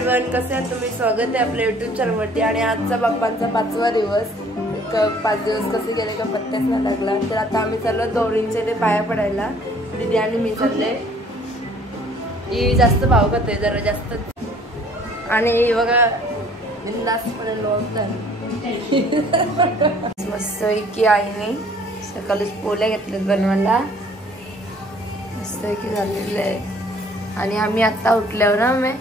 Everyone, कसे आहात तुम्ही? स्वागत आहे आपल्या युट्यूब चॅनलवरती. आणि आजचा बाप्पांचा 5वा दिवस. 5 दिवस कसे गेले का पत्त्याच नाही लागला. तर आता आम्ही चाललो दोरींचे ते पाया पडायला. दीदी आणि मी चालले. ही जास्त भाव करते जरा जास्त. आणि बघा बिंदासपणे लोळतात. मस्त की आईने सकाळीच पोळ्या घेतल्यात बनवायला. मस्त की झालेलं आहे. आणि आम्ही आता उठल्यावर ना मी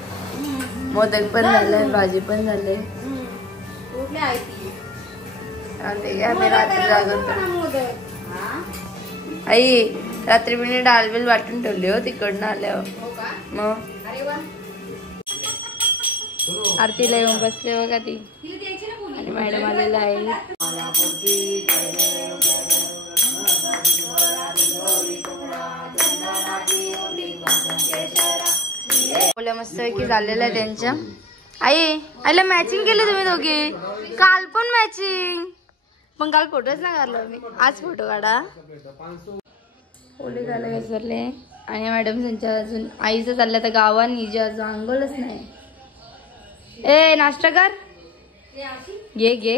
मोदक पण झाले, भाजी पण झाले. आम्ही रात्री जागवतो. आई रात्री मी डाळ बिल वाटून ठेवली हो तिकडनं आल्यावर. मग आरतीला येऊन बसले बघा ती. आणि मॅडम आलेला आहे. मस्त की झालेलं आहे त्यांच्या. आईला मॅचिंग केली तुम्ही दोघे. काल पण मॅचिंग, पण काल फोटोच नाही काढला मी. आज फोटो काढा. ओली घाला विसरले. आणि मॅडम त्यांच्या अजून आईचं चाललं तर गावात निजे अजून अंघोळच नाही. ए नाश्ता कर. घे घे.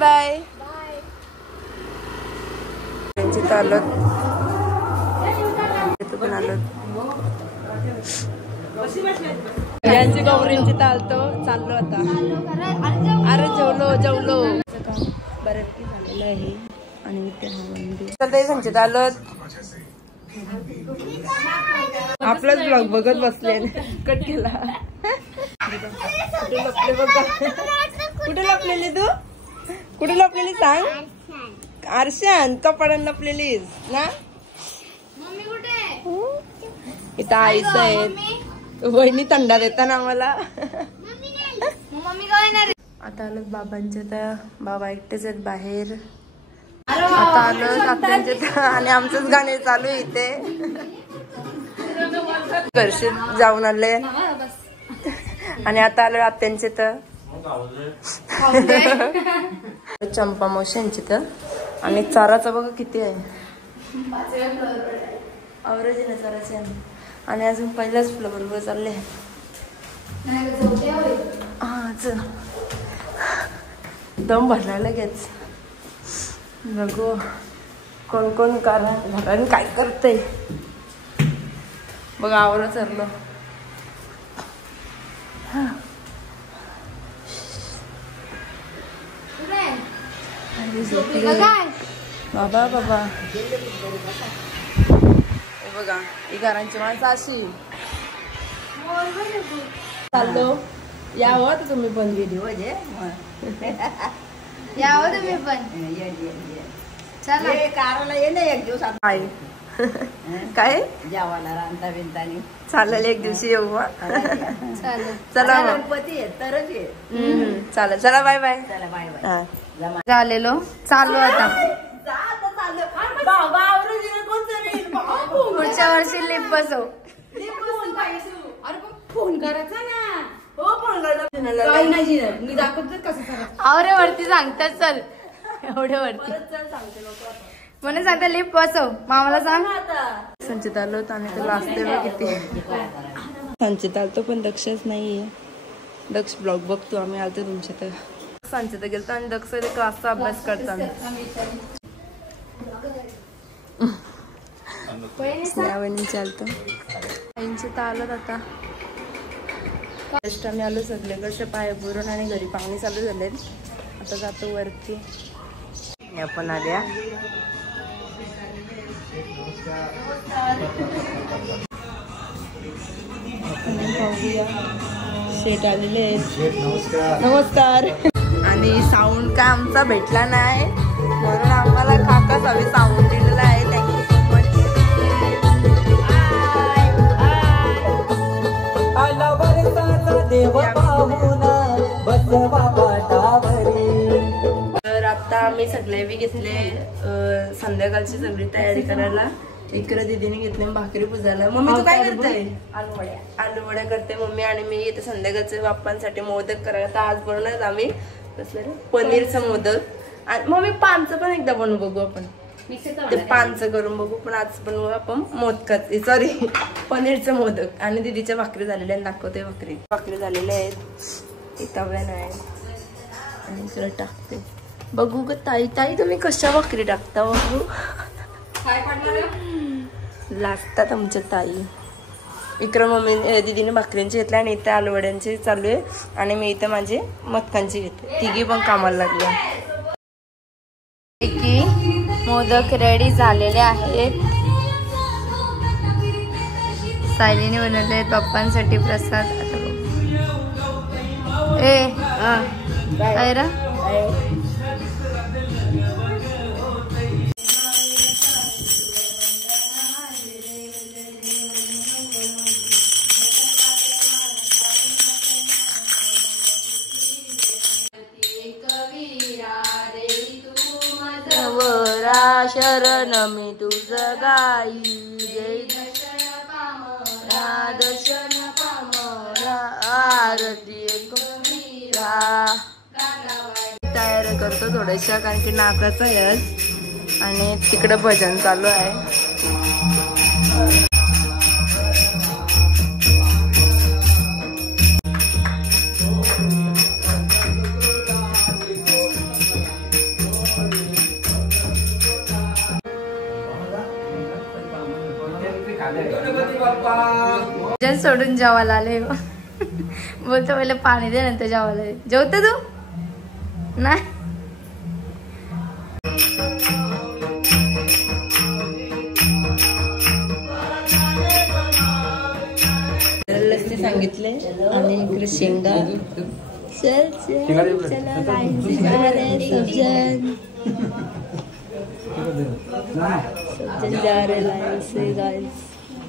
बाय. यांची गौरींची चालतो चाललो आता. अरे जेवलो बऱ्यापैकी झालेलं आहे. आणि ते संचित आलं. आपलाच ब्लॉग बघत बसले. कट केला. कुठे लपले बघा. कुठे लपलेली तू? कुठे लपलेली सांग. आरशान कपड्यात लपलेलीस ना. इथं आईच आहेत. वहिनी थंडा देताना आम्हाला. आता आलो बाबांच्या. तर बाबा एकटेच आहेत बाहेर. आता आलो आत्यांचे. आणि आमचंच गाणे चालू इथे. घरशीत जाऊन आले. आणि आता आलो आत्यांचे. तर चंपा मावशी तर. आणि चाराचा बघा किती आहे. आवरेज आहे ना चाराचे. आणि अजून पहिल्याच फुलं बरोबर चालले. हा चल दम भरला लगेच. बघू कोण कोण कारण काय करते. बघा आवरं चरलो. बाबा बघा ही घरांची माणसं अशी. चाललो यावं तर तुम्ही पण गेली म्हणजे. यावं तुम्ही पण. चला काराला ये ना एक दिवस. काय जेवायला रांता बिंतानी चालेल. एक दिवशी येऊ. चला गणपती आहे तरच ये. चालेल चला बाय बाय. चला बाय बाय. झालेलो चालू आता. पुढच्या वर्षी लिप बसव. फोन करायचा ना. हो फोन करायचा. मी दाखवतो कसं. आवरे वरती सांगतात चल. एवढे वरती म्हणून सांगता लिप बसव. मामाला सांग. संचित आलो आणि त्याला असते बघ किती. संचित आलतो पण दक्षच नाहीये. दक्ष ब्लॉग बघतो. आम्ही आलतो तुमच्या. तर संचित गेलतो आणि दक्ष क्लासचा अभ्यास करताना. स्नेहावहिनींचे आलतो. आईंचे तर आलोत आता. आम्ही आलो सगळीकडचे पाय पुरून. आणि घरी पाहुणे चालू झालेत. आता जातो वरती. आपण आल्या. शेट आलेले आहेत. नमस्कार. आणि साऊंड काय आमचा भेटला नाही म्हणून आम्हाला काकाच हवी साऊंड दिलेला आहे. Thank you so much. तर आता आम्ही सगळे बी घेतले. संध्याकाळची सगळी तयारी करायला. इकडे दीदीने घेतले भाकरी पुजायला. मम्मी तू काय करते? आलू वड्या करते मम्मी. आणि मी इथे संध्याकाळचे बाप्पांसाठी मोदक करायला. तर आज बनवणार आम्ही कसलं पनीरचा मोदक. आणि मग मी पानचं पण एकदा बनवू बघू आपण. ते पानचं करून बघू. पण आज बनवू आपण मोदकाचे, सॉरी पनीरचं मोदक. आणि दीदीच्या भाकरी झालेल्या आहेत, दाखवते भाकरी झालेल्या आहेत, तव्यान आहेत. आणि इकडे टाकते बघू ग. ताई तुम्ही कशा भाकरी टाकता बघू. लागतात आमच्या ताई. इकडं मम्मी दीदीने भाकरींची घेतल्या आणि इथे आलूवड्यांची चालू आहे. आणि मी इथं माझे मोदकांची घेते. तिघी पण कामाला लागल्या. मोदक रेडी झालेले आहेत. सायलीने बनवले आहेत पप्पांसाठी प्रसाद. काय रा शरण मी तुझं गाई जय दर्शन पामरा आरती तयार करतो थोड्याशा, कारण की नाकाचा यश. आणि तिकडं भजन चालू आहे. सोडून जेवायला आले. बोलतो पहिले पाणी दे नंतर जेवायला. जेवतो तू नाही. लस्सी सांगितले आणि इकडे शेंगा. चल जा रे लाइन से गाइस.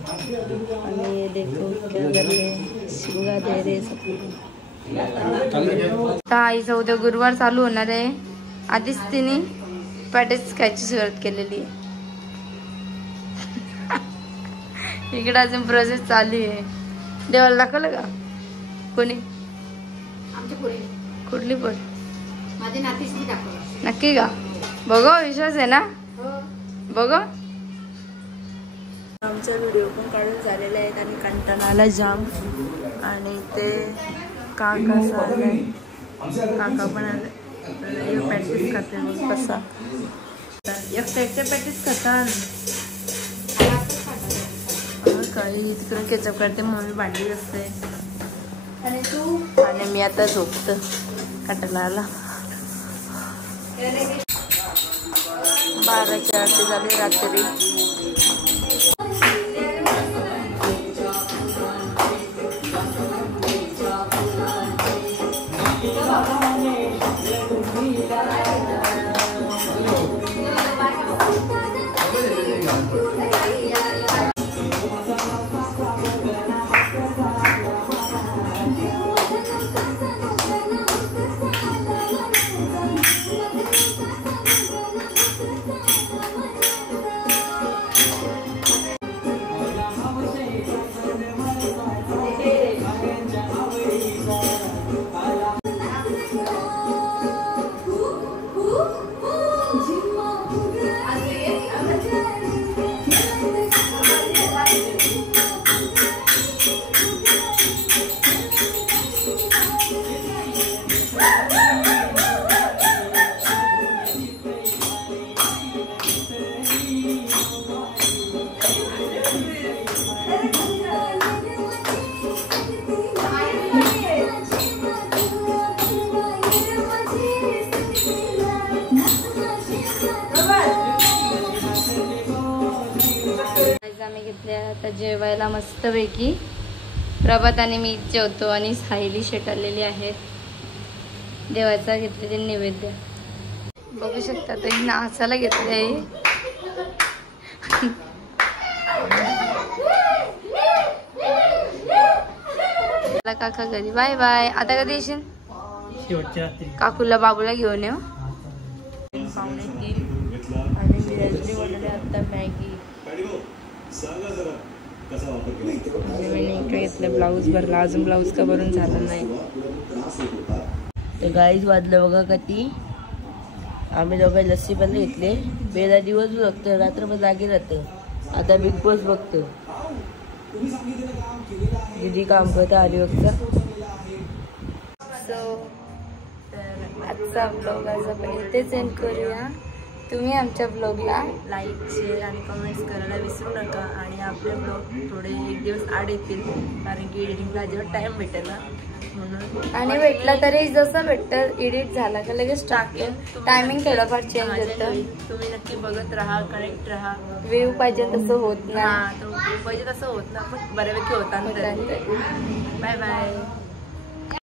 आणि ये देखो क्या कर रहे, शिंगा दे रहे सब. आईचा उद्या गुरुवार चालू होणार आहे. आधीच तिने पॅटेज खायची सुरुवात केलेली आहे. इकडे अजून प्रोसेस चालू आहे. देवाला दाखवलं का कोणी? कुठली पण माझी नातीच दाखवलं. नक्की का? बघो विश्वास आहे ना? बघो. आमच्या व्हिडिओ पण काढून झालेले आहेत आणि कंटाळा जाम. आणि ते काका काका पण आले. प्रॅक्टिस करते मग कसा एकटे प्रॅक्टिस करतात. काही तिकडे केचप करते, मम्मी भांडी असते. आणि तू आणि मी आता झोपतो कंटाळा. 12ची आरती झाली रात्री. आता जेवायला मस्तपैकी प्रभात आणि मी जेवतो आणि सायली शेटाळलेली आहेत. देवाचा घेतलेले नैवेद्य बघू शकता. तर नाचायला घेतले. काका घरी. Bye bye. आता कधी येशील? काकूला बाबूला घेऊन येऊ. आणि विराजने बनवले आता मॅगी. मैंने इकडे घेतलं. ब्लाऊज भरला. अजून ब्लाऊज का भरून झालं नाही. तर गाईज वाजलं बघा किती. आम्ही दोघं लस्सी पण घेतले. बेला दिवस बघतो, रात्रभर जागी राहतं. आता बिग बॉस बघतो. दीदी काम करता हरिओमचा. सो आजचा ब्लॉग आज आपण इथेच एंड करूया. तुम्ही आमच्या ब्लॉगला लाईक, शेअर आणि कमेंट्स करायला विसरू नका. आणि आपले ब्लॉग थोडे एक दिवस आड येतील, कारण की एडिटिंगला अजिबात टाईम भेटेल ना म्हणून. आणि भेटला तरी जसं भेटतं एडिट झाला का लगेच टाकेल. टायमिंग थोडंफार चेंज होतं. तुम्ही नक्की बघत राहा, कनेक्ट राहा. व्ह्यू पाहिजे तसं होत नाही. पाहिजे तसं होत ना, पण बऱ्यापैकी होता. Bye bye.